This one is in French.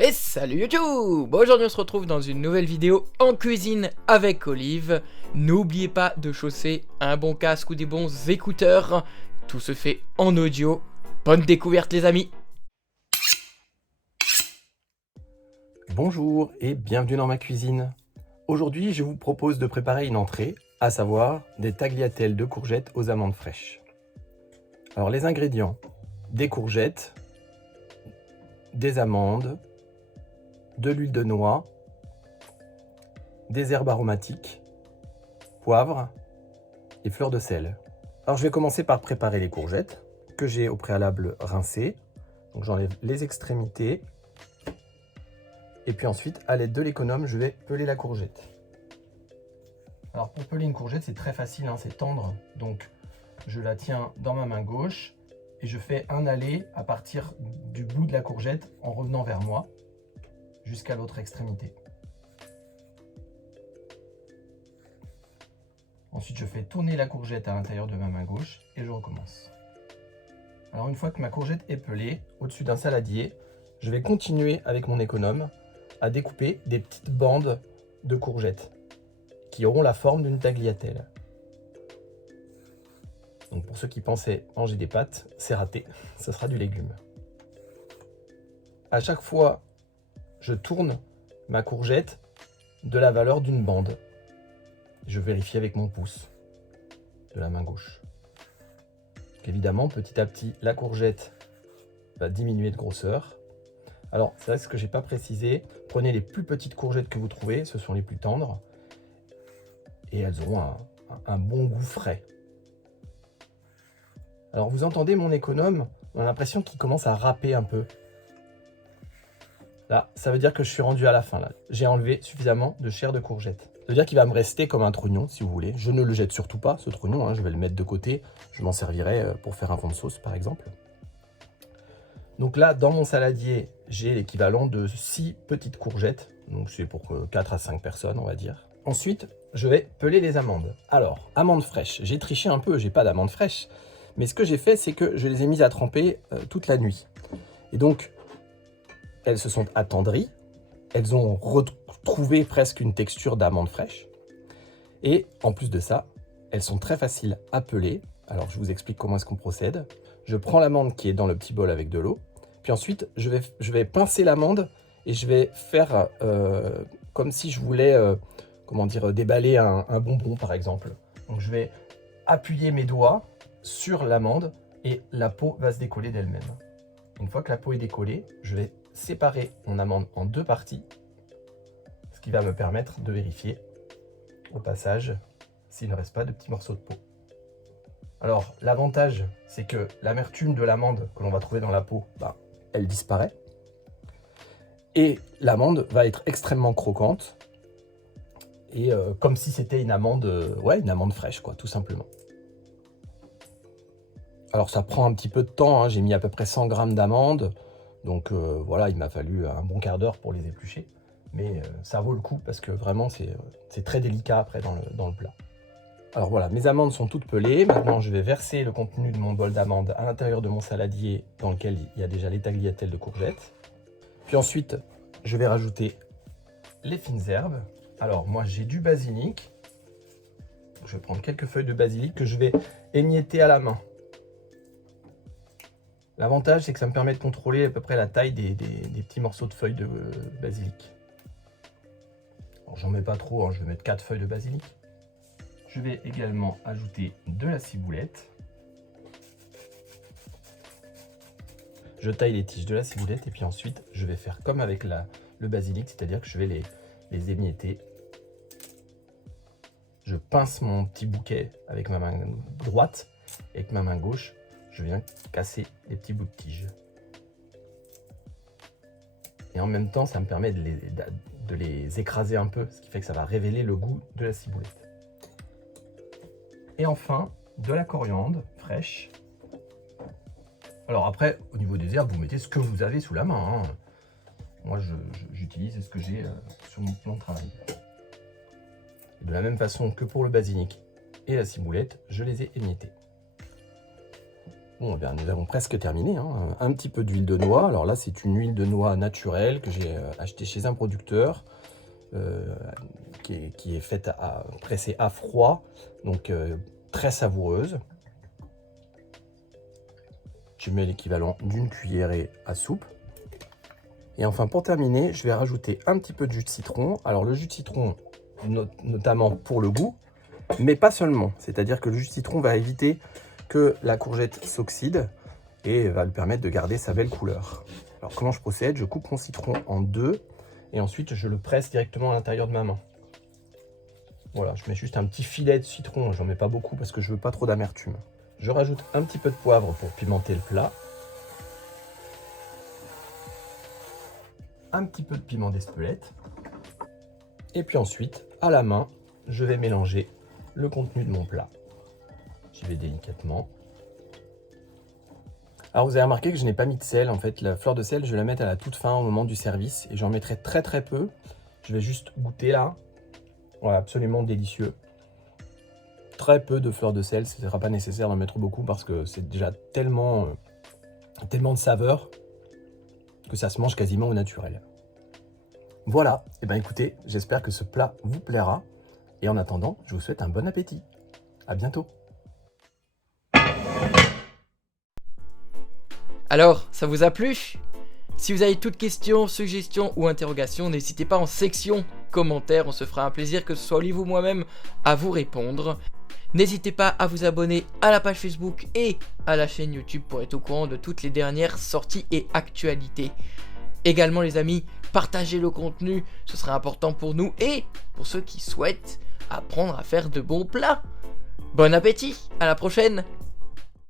Et salut YouTube! Aujourd'hui on se retrouve dans une nouvelle vidéo en cuisine avec Olive. N'oubliez pas de chausser un bon casque ou des bons écouteurs. Tout se fait en audio. Bonne découverte les amis! Bonjour et bienvenue dans ma cuisine. Aujourd'hui je vous propose de préparer une entrée, à savoir des tagliatelles de courgettes aux amandes fraîches. Alors les ingrédients, des courgettes, des amandes, de l'huile de noix, des herbes aromatiques, poivre et fleurs de sel. Alors je vais commencer par préparer les courgettes que j'ai au préalable rincées. Donc j'enlève les extrémités et puis ensuite à l'aide de l'économe je vais peler la courgette. Alors pour peler une courgette c'est très facile, hein, c'est tendre, donc je la tiens dans ma main gauche et je fais un aller à partir du bout de la courgette en revenant vers moi jusqu'à l'autre extrémité. Ensuite je fais tourner la courgette à l'intérieur de ma main gauche et je recommence. Alors une fois que ma courgette est pelée, au-dessus d'un saladier, je vais continuer avec mon économe à découper des petites bandes de courgettes qui auront la forme d'une tagliatelle. Donc pour ceux qui pensaient manger des pâtes, c'est raté, ce sera du légume. À chaque fois, je tourne ma courgette de la valeur d'une bande. Je vérifie avec mon pouce de la main gauche. Donc évidemment, petit à petit, la courgette va diminuer de grosseur. Alors, c'est vrai ce que je n'ai pas précisé. Prenez les plus petites courgettes que vous trouvez, ce sont les plus tendres. Et elles auront un bon goût frais. Alors, vous entendez mon économe, on a l'impression qu'il commence à râper un peu. Là, ça veut dire que je suis rendu à la fin. J'ai enlevé suffisamment de chair de courgette. Ça veut dire qu'il va me rester comme un trognon, si vous voulez. Je ne le jette surtout pas, ce trognon, hein, je vais le mettre de côté. Je m'en servirai pour faire un fond de sauce, par exemple. Donc là, dans mon saladier, j'ai l'équivalent de 6 petites courgettes. Donc c'est pour 4 à 5 personnes, on va dire. Ensuite, je vais peler les amandes. Alors, amandes fraîches. J'ai triché un peu, j'ai pas d'amandes fraîches. Mais ce que j'ai fait, c'est que je les ai mises à tremper toute la nuit. Et donc, elles se sont attendries. Elles ont retrouvé presque une texture d'amande fraîche. Et en plus de ça, elles sont très faciles à peler. Alors, je vous explique comment est-ce qu'on procède. Je prends l'amande qui est dans le petit bol avec de l'eau. Puis ensuite, je vais pincer l'amande et je vais faire comme si je voulais déballer un bonbon, par exemple. Donc, je vais appuyer mes doigts sur l'amande et la peau va se décoller d'elle-même. Une fois que la peau est décollée, je vais séparer mon amande en deux parties, ce qui va me permettre de vérifier au passage s'il ne reste pas de petits morceaux de peau. Alors l'avantage, c'est que l'amertume de l'amande que l'on va trouver dans la peau, elle disparaît. Et l'amande va être extrêmement croquante. Et comme si c'était une amande fraîche, quoi, tout simplement. Alors ça prend un petit peu de temps, hein, j'ai mis à peu près 100 g d'amandes. Donc voilà, il m'a fallu un bon quart d'heure pour les éplucher. Mais ça vaut le coup parce que vraiment c'est très délicat après dans le plat. Alors voilà, mes amandes sont toutes pelées. Maintenant je vais verser le contenu de mon bol d'amandes à l'intérieur de mon saladier dans lequel il y a déjà les tagliatelles de courgettes. Puis ensuite, je vais rajouter les fines herbes. Alors moi j'ai du basilic. Je vais prendre quelques feuilles de basilic que je vais émietter à la main. L'avantage, c'est que ça me permet de contrôler à peu près la taille des petits morceaux de feuilles de basilic. J'en mets pas trop, hein, je vais mettre 4 feuilles de basilic. Je vais également ajouter de la ciboulette. Je taille les tiges de la ciboulette et puis ensuite, je vais faire comme avec le basilic, c'est-à-dire que je vais les émietter. Je pince mon petit bouquet avec ma main droite et avec ma main gauche, je viens casser les petits bouts de tige. Et en même temps, ça me permet de les écraser un peu, ce qui fait que ça va révéler le goût de la ciboulette. Et enfin, de la coriandre fraîche. Alors après, au niveau des herbes, vous mettez ce que vous avez sous la main, hein. Moi, j'utilise ce que j'ai sur mon plan de travail. Et de la même façon que pour le basilic et la ciboulette, je les ai émiettés. Bon, eh bien, nous avons presque terminé, hein. Un petit peu d'huile de noix. Alors là, c'est une huile de noix naturelle que j'ai achetée chez un producteur qui est faite pressée à froid, donc très savoureuse. Je mets l'équivalent d'une cuillerée à soupe. Et enfin, pour terminer, je vais rajouter un petit peu de jus de citron. Alors le jus de citron, notamment pour le goût, mais pas seulement. C'est-à-dire que le jus de citron va éviter que la courgette s'oxyde et va lui permettre de garder sa belle couleur. Alors comment je procède? Je coupe mon citron en deux et ensuite je le presse directement à l'intérieur de ma main. Voilà, je mets juste un petit filet de citron, j'en mets pas beaucoup parce que je veux pas trop d'amertume. Je rajoute un petit peu de poivre pour pimenter le plat. Un petit peu de piment d'Espelette. Et puis ensuite, à la main, je vais mélanger le contenu de mon plat. J'y vais délicatement. Alors vous avez remarqué que je n'ai pas mis de sel. En fait, la fleur de sel, je vais la mettre à la toute fin au moment du service. Et j'en mettrai très très peu. Je vais juste goûter là. Voilà, absolument délicieux. Très peu de fleur de sel. Ce ne sera pas nécessaire d'en mettre beaucoup parce que c'est déjà tellement de saveur que ça se mange quasiment au naturel. Voilà, et bien écoutez, j'espère que ce plat vous plaira. Et en attendant, je vous souhaite un bon appétit. À bientôt. Alors, ça vous a plu? Si vous avez toute question, suggestion ou interrogation, n'hésitez pas en section commentaires, on se fera un plaisir que ce soit Olive ou moi-même à vous répondre. N'hésitez pas à vous abonner à la page Facebook et à la chaîne YouTube pour être au courant de toutes les dernières sorties et actualités. Également les amis, partagez le contenu, ce sera important pour nous et pour ceux qui souhaitent apprendre à faire de bons plats. Bon appétit, à la prochaine!